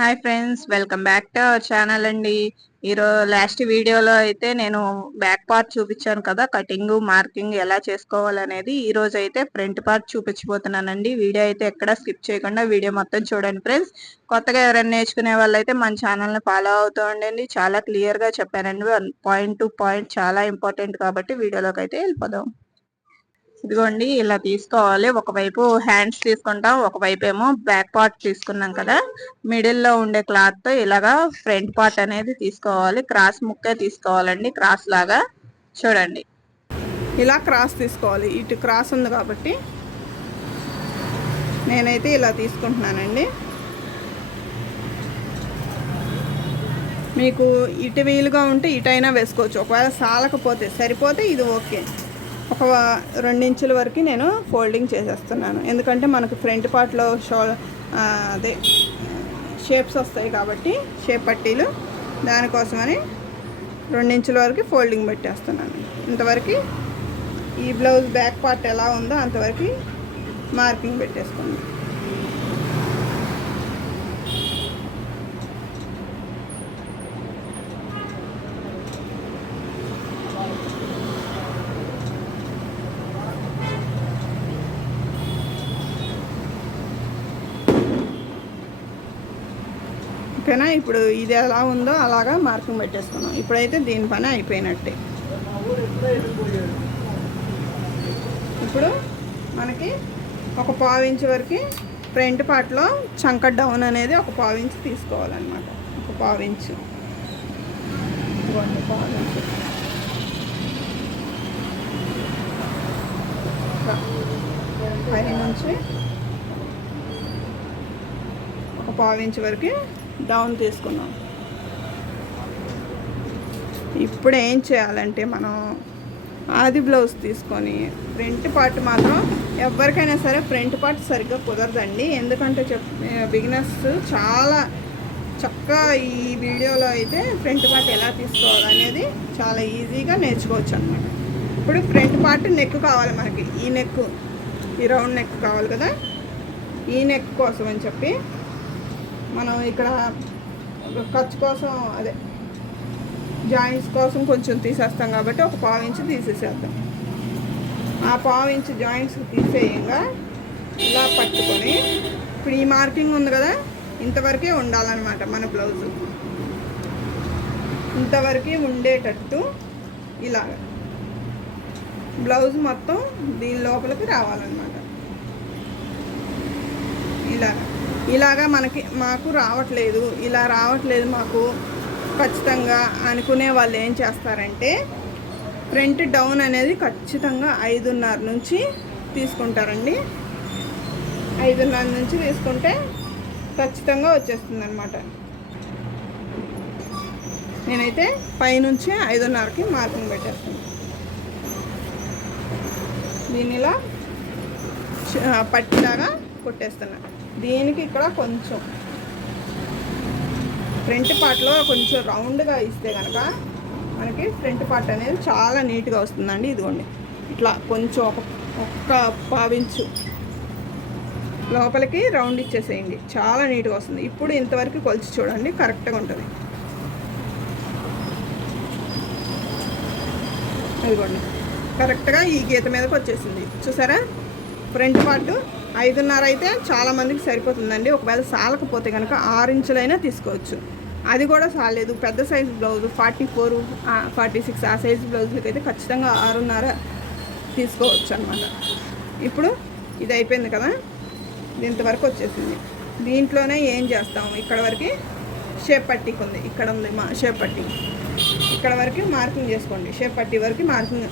Hi friends, welcome back to our channel అండి. ఈరోజు last వీడియోలో అయితే నేను బ్యాక్ పార్ట్ చూపించాను కదా, కటింగ్ మార్కింగ్ ఎలా చేసుకోవాలనేది. ఈ రోజు అయితే ఫ్రంట్ పార్ట్ చూపించబోతున్నానండి. వీడియో అయితే ఎక్కడ స్కిప్ చేయకుండా వీడియో మొత్తం చూడండి ఫ్రెండ్స్. కొత్తగా ఎవరైనా నేర్చుకునే వాళ్ళు అయితే మన ఛానల్ని ఫాలో అవుతూ ఉండండి. చాలా క్లియర్గా చెప్పానండి, పాయింట్ టు పాయింట్ చాలా ఇంపార్టెంట్ కాబట్టి వీడియోలోకి అయితే వెళ్ళిపోదాం. ఇదిగోండి, ఇలా తీసుకోవాలి. ఒకవైపు హ్యాండ్స్ తీసుకుంటాం, ఒకవైపు ఏమో బ్యాక్ పార్ట్ తీసుకున్నాం కదా. మిడిల్లో ఉండే క్లాత్ తో ఇలాగా ఫ్రంట్ పార్ట్ అనేది తీసుకోవాలి. క్రాస్ ముక్కే తీసుకోవాలండి, క్రాస్ లాగా. చూడండి, ఇలా క్రాస్ తీసుకోవాలి. ఇటు క్రాస్ ఉంది కాబట్టి నేనైతే ఇలా తీసుకుంటున్నానండి. మీకు ఇటు వీలుగా ఉంటే ఇటైనా వేసుకోవచ్చు. ఒకవేళ సాలకపోతే సరిపోతే ఇది ఓకే. ఒక 2 ఇంచుల వరకు నేను ఫోల్డింగ్ చేసేస్తున్నాను, ఎందుకంటే మనకు ఫ్రంట్ పార్ట్లో అదే షేప్స్ వస్తాయి కాబట్టి, షేప్ పట్టీలు, దానికోసమని 2 ఇంచుల వరకు ఫోల్డింగ్ పెట్టేస్తున్నాను. ఇంతవరకు ఈ బ్లౌజ్ బ్యాక్ పార్ట్ ఎలా ఉందో అంతవరకు మార్కింగ్ పెట్టేసుకోండి. ఓకేనా? ఇప్పుడు ఇది ఎలా ఉందో అలాగా మార్కింగ్ పెట్టేసుకున్నాం. ఇప్పుడైతే దీని పని అయిపోయినట్టే. ఇప్పుడు మనకి ఒక 1/4 ఇంచు వరకు ఫ్రంట్ పార్ట్లో చంక డౌన్ అనేది ఒక 1/4 ఇంచు తీసుకోవాలన్నమాట. ఒక 1/4 ఇంచు, 1/4 ఇంచు పై నుంచి ఒక 1/4 ఇంచు వరకు డౌన్ తీసుకున్నాం. ఇప్పుడు ఏం చేయాలంటే, మనం ఆది బ్లౌజ్ తీసుకొని ఫ్రంట్ పార్ట్ మాత్రం ఎవరికైనా సరే ఫ్రంట్ పార్ట్ సరిగ్గా కుదరదండి. ఎందుకంటే బిగినర్స్ చాలా చక్కగా ఈ వీడియోలో అయితే ఫ్రంట్ పార్ట్ ఎలా తీసుకోవాలనేది చాలా ఈజీగా నేర్చుకోవచ్చు అన్నమాట. ఇప్పుడు ఫ్రంట్ పార్ట్ నెక్ కావాలి మనకి. ఈ నెక్, ఈ రౌండ్ నెక్ కావాలి కదా. ఈ నెక్ కోసం అని చెప్పి మనం ఇక్కడ ఖర్చు కోసం, అదే జాయింట్స్ కోసం కొంచెం తీసేస్తాం కాబట్టి ఒక 1/4 ఇంచు తీసేసేద్దాం. ఆ 1/4 ఇంచు జాయింట్స్ తీసేయంగా ఇలా పట్టుకొని, ఇప్పుడు ఈ మార్కింగ్ ఉంది కదా, ఇంతవరకే ఉండాలన్నమాట మన బ్లౌజు. ఇంతవరకే ఉండేటట్టు ఇలాగ బ్లౌజ్ మొత్తం దీని లోపలికి రావాలన్నమాట. ఇలాగా మాకు రావట్లేదు, ఇలా రావట్లేదు మాకు ఖచ్చితంగా అనుకునే వాళ్ళు ఏం చేస్తారంటే, ఫ్రంట్ డౌన్ అనేది ఖచ్చితంగా 5.5 నుంచి తీసుకుంటారండి. 5.5 నుంచి తీసుకుంటే ఖచ్చితంగా వచ్చేస్తుంది అనమాట. నేనైతే పైనుంచి 5.5కి మార్కింగ్ పెట్టేస్తాను. దీన్ని ఇలా పట్టిలాగా కొట్టేస్తున్నాను. దీనికి ఇక్కడ కొంచెం ఫ్రంట్ పార్ట్లో కొంచెం రౌండ్గా ఇస్తే కనుక మనకి ఫ్రంట్ పార్ట్ అనేది చాలా నీట్గా వస్తుందండి. ఇదిగోండి, ఇట్లా కొంచెం ఒక్క 1/4 ఇంచు లోపలికి రౌండ్ ఇచ్చేసేయండి, చాలా నీట్గా వస్తుంది. ఇప్పుడు ఇంతవరకు కొలిచి చూడండి, కరెక్ట్గా ఉంటుంది. ఇదిగోండి, కరెక్ట్గా ఈ గీత మీదకి వచ్చేసింది. చూసారా? ఫ్రంట్ పార్ట్ 5.5 అయితే చాలామందికి సరిపోతుందండి. ఒకవేళ సాలకపోతే కనుక 6 ఇంచులైనా తీసుకోవచ్చు. అది కూడా సాలేదు. పెద్ద సైజు బ్లౌజ్ 44, 46 ఆ సైజు బ్లౌజులకి అయితే ఖచ్చితంగా 6.5 తీసుకోవచ్చు అనమాట. ఇప్పుడు ఇది అయిపోయింది కదా, ఇంతవరకు వచ్చేసింది. దీంట్లోనే ఏం చేస్తాము, ఇక్కడ వరకు షేప్ పట్టీకి ఉంది, ఇక్కడ ఉంది మా షేప్ పట్టీ. ఇక్కడ వరకు మార్కింగ్ చేసుకోండి. షేప్ పట్టీ వరకు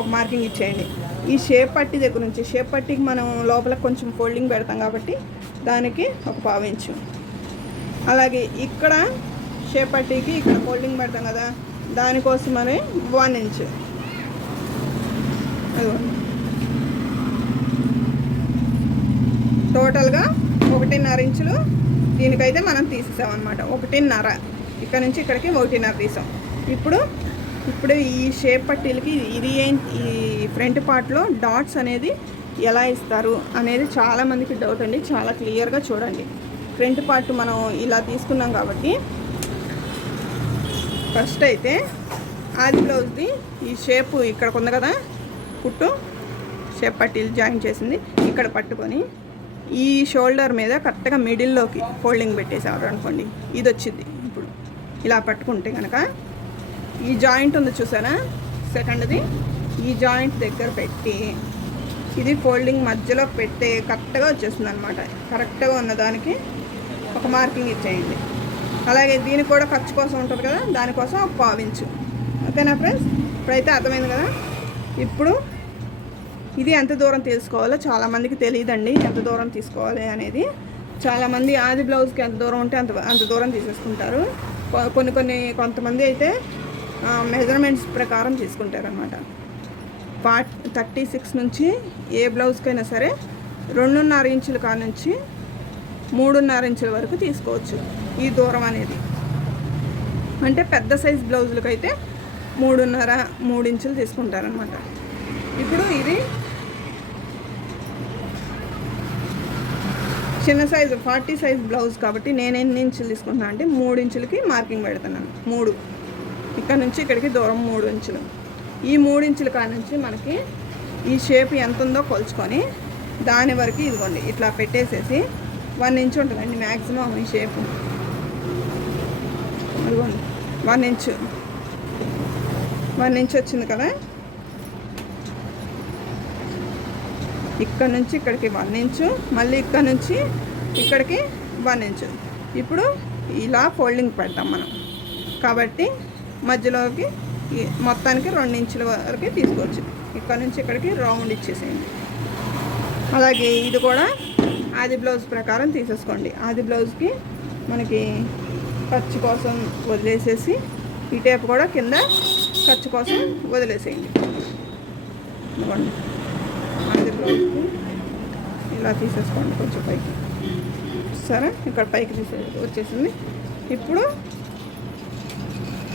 ఒక మార్కింగ్ ఇచ్చేయండి. ఈ షేప్ పట్టీ దగ్గర నుంచి, షేప్ పట్టీకి మనం లోపల కొంచెం ఫోల్డింగ్ పెడతాం కాబట్టి దానికి ఒక 1/4 ఇంచు. అలాగే ఇక్కడ షేప్ పట్టీకి ఇక్కడ ఫోల్డింగ్ పెడతాం కదా, దానికోసమని 1 ఇంచు. టోటల్గా 1.5 ఇంచులు దీనికైతే మనం తీసేసామన్నమాట. 1.5, ఇక్కడ నుంచి ఇక్కడికి 1.5 తీసాం. ఇప్పుడు ఈ షేప్ పట్టీలకి ఈ ఫ్రంట్ పార్ట్లో డాట్స్ అనేది ఎలా ఇస్తారు అనేది చాలామందికి డౌట్ అండి. చాలా క్లియర్గా చూడండి. ఫ్రంట్ పార్ట్ మనం ఇలా తీసుకున్నాం కాబట్టి ఫస్ట్ అయితే ఆది బ్లౌజ్ది ఈ షేపు ఇక్కడ ఉంది కదా, కుట్టు షేప్ పట్టీలు జాయిన్ చేసింది ఇక్కడ పట్టుకొని ఈ షోల్డర్ మీద కరెక్ట్గా మిడిల్లోకి ఫోల్డింగ్ పెట్టేసారు అనుకోండి, ఇది వచ్చింది. ఇప్పుడు ఇలా పట్టుకుంటే కనుక ఈ జాయింట్ ఉంది చూసారా సెకండ్ది, ఈ జాయింట్ దగ్గర పెట్టి ఇది ఫోల్డింగ్ మధ్యలో పెడితే కరెక్ట్గా వచ్చేస్తుంది అనమాట. కరెక్ట్గా ఉన్నదానికి ఒక మార్కింగ్ ఇచ్చేయండి. అలాగే దీనికి కూడా ఖర్చు కోసం ఉంటుంది కదా, దానికోసం ఒక పావించు. ఓకేనా ఫ్రెండ్స్? ఇప్పుడైతే అర్థమైంది కదా. ఇప్పుడు ఇది ఎంత దూరం తీసుకోవాలో చాలామందికి తెలియదండి, ఎంత దూరం తీసుకోవాలి అనేది. చాలామంది ఆది బ్లౌజ్కి ఎంత దూరం ఉంటే అంత దూరం తీసేసుకుంటారు. కొంతమంది అయితే మెజర్మెంట్స్ ప్రకారం తీసుకుంటారనమాట. 36 నుంచి ఏ బ్లౌజ్కైనా సరే 2.5 ఇంచుల కాడ నుంచి 3.5 ఇంచుల వరకు తీసుకోవచ్చు ఈ దూరం అనేది. అంటే పెద్ద సైజ్ బ్లౌజులకైతే 3.5-3 ఇంచులు తీసుకుంటారనమాట. ఇప్పుడు ఇది చిన్న సైజు 40 సైజ్ బ్లౌజ్ కాబట్టి నేను ఎన్ని ఇంచులు తీసుకుంటున్నాను అంటే 3 ఇంచులకి మార్కింగ్ పెడుతున్నాను. 3 ఇక్కడ నుంచి ఇక్కడికి దూరం 3 ఇంచులు. ఈ 3 ఇంచుల కాడ నుంచి మనకి ఈ షేప్ ఎంత ఉందో కొలుచుకొని దాని వరకు ఇదిగోండి ఇట్లా పెట్టేసేసి 1 ఇంచ్ ఉంటుందండి మ్యాక్సిమం ఈ షేపు. ఇదిగోండి 1 ఇంచ్ వచ్చింది కదా. ఇక్కడ నుంచి ఇక్కడికి 1 ఇంచు, మళ్ళీ ఇక్కడ నుంచి ఇక్కడికి 1 ఇంచు. ఇప్పుడు ఇలా ఫోల్డింగ్ పెడతాం మనం కాబట్టి మధ్యలోకి మొత్తానికి 2 ఇంచుల వరకు తీసుకోవచ్చు. ఇక్కడ నుంచి ఇక్కడికి రౌండ్ ఇచ్చేసేయండి. అలాగే ఇది కూడా ఆది బ్లౌజ్ ప్రకారం తీసేసుకోండి. ఆది బ్లౌజ్కి మనకి ఖర్చు కోసం వదిలేసేసి ఈ టేప్ కూడా కింద ఖర్చు కోసం వదిలేసేయండి. ఇవ్వండి ఆది బ్లౌజ్కి ఇలా తీసేసుకోండి కొంచెం పైకి. సరే ఇక్కడ పైకి వచ్చేసింది. ఇప్పుడు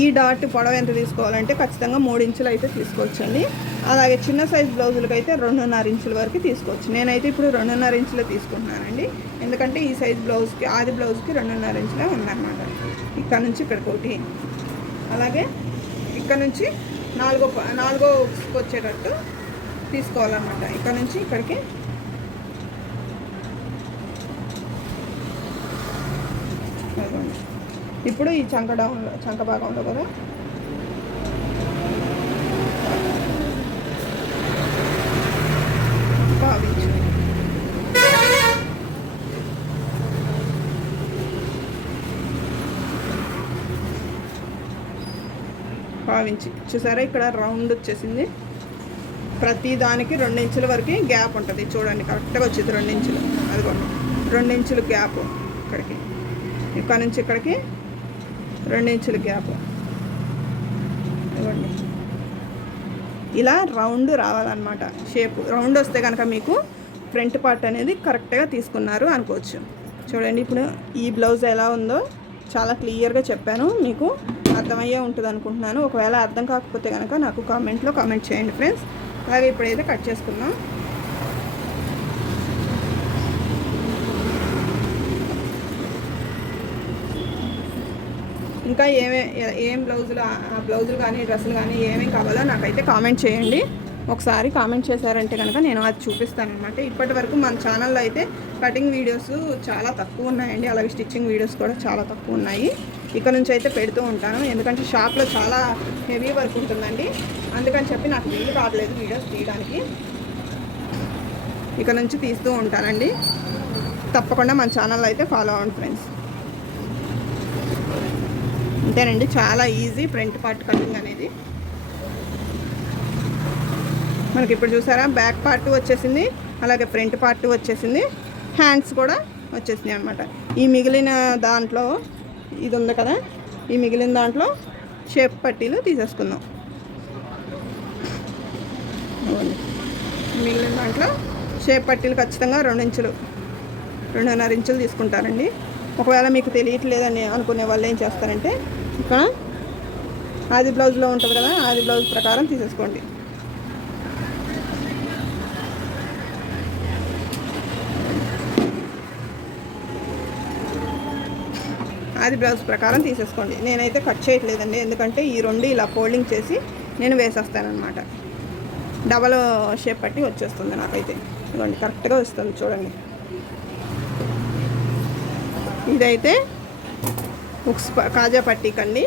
ఈ డాట్ పొడవు ఎంత తీసుకోవాలంటే ఖచ్చితంగా 3 ఇంచులు అయితే తీసుకోవచ్చండి. అలాగే చిన్న సైజ్ బ్లౌజులకి అయితే 2.5 ఇంచుల వరకు తీసుకోవచ్చు. నేనైతే ఇప్పుడు 2.5 ఇంచులు తీసుకుంటున్నానండి, ఎందుకంటే ఈ సైజ్ బ్లౌజ్కి ఆది బ్లౌజ్కి 2.5 ఇంచులే ఉందన్నమాట. ఇక్కడ నుంచి ఇక్కడికి ఒకటి, అలాగే ఇక్కడ నుంచి నాలుగో వచ్చేటట్టు తీసుకోవాలన్నమాట. ఇక్కడ నుంచి ఇక్కడికి ఇప్పుడు ఈ చంక భాగంలో కూడా భావించి చూసారా ఇక్కడ రౌండ్ వచ్చేసింది. ప్రతి దానికి 2 ఇంచుల వరకు గ్యాప్ ఉంటుంది. చూడండి కరెక్ట్గా వచ్చింది 2 ఇంచులు. అదిగోండి 2 ఇంచులు గ్యాప్ ఇక్కడికి, ఇక్కడ నుంచి ఇక్కడికి 2 ఇంచుల గ్యాప్. ఇవ్వండి ఇలా రౌండ్ రావాలన్నమాట. షేప్ రౌండ్ వస్తే కనుక మీకు ఫ్రంట్ పార్ట్ అనేది కరెక్ట్గా తీసుకున్నారు అనుకోవచ్చు. చూడండి ఇప్పుడు ఈ బ్లౌజ్ ఎలా ఉందో చాలా క్లియర్గా చెప్పాను, మీకు అర్థమయ్యే ఉంటుంది అనుకుంటున్నాను. ఒకవేళ అర్థం కాకపోతే కనుక నాకు కామెంట్లో కామెంట్ చేయండి ఫ్రెండ్స్. అలాగే ఇప్పుడైతే కట్ చేసుకుందాం. ఇంకా ఏం బ్లౌజులు కానీ డ్రెస్సులు కానీ ఏమేమి కావాలో నాకైతే కామెంట్ చేయండి. ఒకసారి కామెంట్ చేశారంటే కనుక నేను అది చూపిస్తాను అనమాట. ఇప్పటి వరకు మన ఛానల్లో అయితే కటింగ్ వీడియోస్ చాలా తక్కువ ఉన్నాయండి, అలాగే స్టిచ్చింగ్ వీడియోస్ కూడా చాలా తక్కువ ఉన్నాయి. ఇక్కడ నుంచి అయితే పెడుతూ ఉంటాను, ఎందుకంటే షాప్లో చాలా హెవీ వర్క్ ఉంటుందండి. అందుకని చెప్పి నాకు వీలు కావట్లేదు వీడియోస్ తీయడానికి. ఇక్కడ నుంచి తీస్తూ ఉంటానండి. తప్పకుండా మన ఛానల్లో అయితే ఫాలో అవ్వండి ఫ్రెండ్స్. అంతేనండి, చాలా ఈజీ ఫ్రంట్ పార్ట్ కటింగ్ అనేది. మనకి ఇప్పుడు చూసారా బ్యాక్ పార్ట్ వచ్చేసింది, అలాగే ఫ్రంట్ పార్ట్ వచ్చేసింది, హ్యాండ్స్ కూడా వచ్చేసినాయి అనమాట. ఈ మిగిలిన దాంట్లో ఇది ఉంది కదా, ఈ మిగిలిన దాంట్లో షేప్ పట్టీలు తీసేసుకుందాం. మిగిలిన దాంట్లో షేప్ పట్టీలు ఖచ్చితంగా 2.5 ఇంచులు తీసుకుంటారండి. ఒకవేళ మీకు తెలియట్లేదని అనుకునే వాళ్ళు ఏం చేస్తారంటే ఇక్కడ ఆది బ్లౌజ్లో ఉంటుంది కదా, ఆది బ్లౌజ్ ప్రకారం తీసేసుకోండి. అది బ్లౌజ్ ప్రకారం తీసేసుకోండి. నేనైతే కట్ చేయట్లేదండి, ఎందుకంటే ఈ రెండు ఇలా ఫోల్డింగ్ చేసి నేను వేసేస్తానమాట. డబల్ షేప్ పట్టి వచ్చేస్తుంది నాకైతే. ఇదిగోండి కరెక్ట్గా వస్తుంది చూడండి. ఇదైతే హుక్స్ కాజా పట్టీకండి,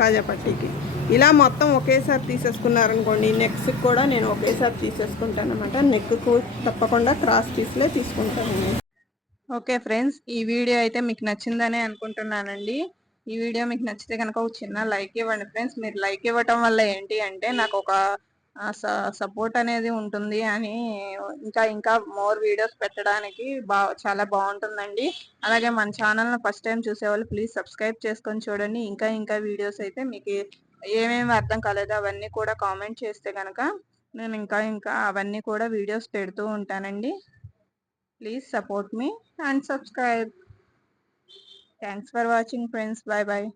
కాజా పట్టీకి ఇలా మొత్తం ఒకేసారి తీసేసుకున్నారనుకోండి. నెక్స్కి కూడా నేను ఒకేసారి తీసేసుకుంటాను అనమాట. నెక్కు తప్పకుండా క్రాస్ పీస్లే తీసుకుంటాను. ఓకే ఫ్రెండ్స్, ఈ వీడియో అయితే మీకు నచ్చిందనే అనుకుంటున్నానండి. ఈ వీడియో మీకు నచ్చితే కనుక ఒక చిన్న లైక్ ఇవ్వండి ఫ్రెండ్స్. మీరు లైక్ ఇవ్వటం వల్ల ఏంటి అంటే నాకు ఒక సపోర్ట్ అనేది ఉంటుంది అని ఇంకా ఇంకా మోర్ వీడియోస్ పెట్టడానికి చాలా బాగుంటుందండి. అలాగే మన ఛానల్ని ఫస్ట్ టైం చూసేవాళ్ళు ప్లీజ్ సబ్స్క్రైబ్ చేసుకొని చూడండి. ఇంకా ఇంకా వీడియోస్ అయితే మీకు ఏమేమి అర్థం కాలేదో అవన్నీ కూడా కామెంట్ చేస్తే కనుక నేను ఇంకా ఇంకా అవన్నీ కూడా వీడియోస్ పెడుతూ ఉంటానండి. Please support me and subscribe. Thanks for watching friends. Bye bye.